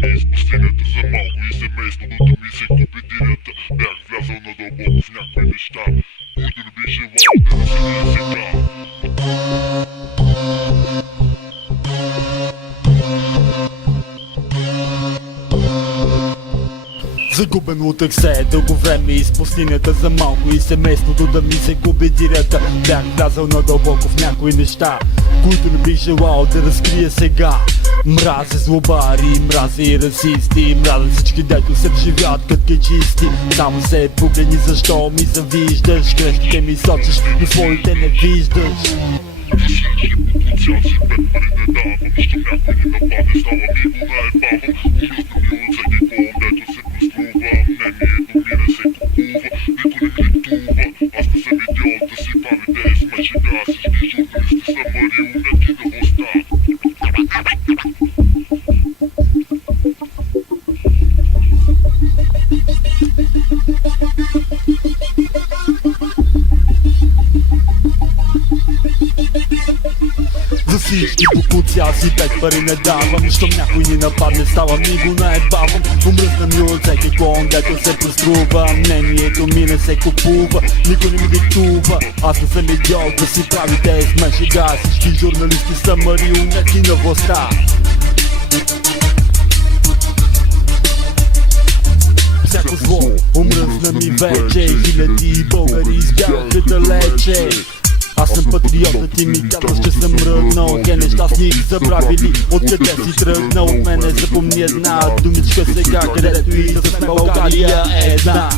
ми из пустинята за малко и семейството ми се купи дирята. Бях влязъл надълбоко в някои неща, които не бих желал да разкрия сега. Загубен лутък се е дълго време из пустинята за малко и семейството да ми се губи дирята. Бях влязъл надълбоко в някои неща, които не бих желал да разкрия сега. Мразя злобари, мразя и расисти, мразя всички дето се вживят като чисти. Само се погледни защо ми завиждаш, грешките ми сочиш, но своите не виждаш. Всички потенциалци пет пари не давам, що някой ни нападне, става ми го наебавам. Умръзна ми от всеки клон, дето се преструва, мнението ми не се купува, никой не критува. Аз не съм идиот да си правите смешега, всички журналисти са марионетки на властта. За всички покуци аз и пет пари не давам, щом някой ни нападне става ми го наебавам. Умръзна ми от всеки клон, дето се преструва, мнението ми не се купува, никой не ми диктува. Аз не съм идиот да си правите смешега, всички журналисти са марионетки на властта. Всяко зло омръзна ми вече, хиляди българи избягаха далече. Аз съм патриотът и ми казваш, че съм мръднал. Те нещастни забравили откъде си тръгнал. От мене запомни една думичка сега, където и да сме България е една.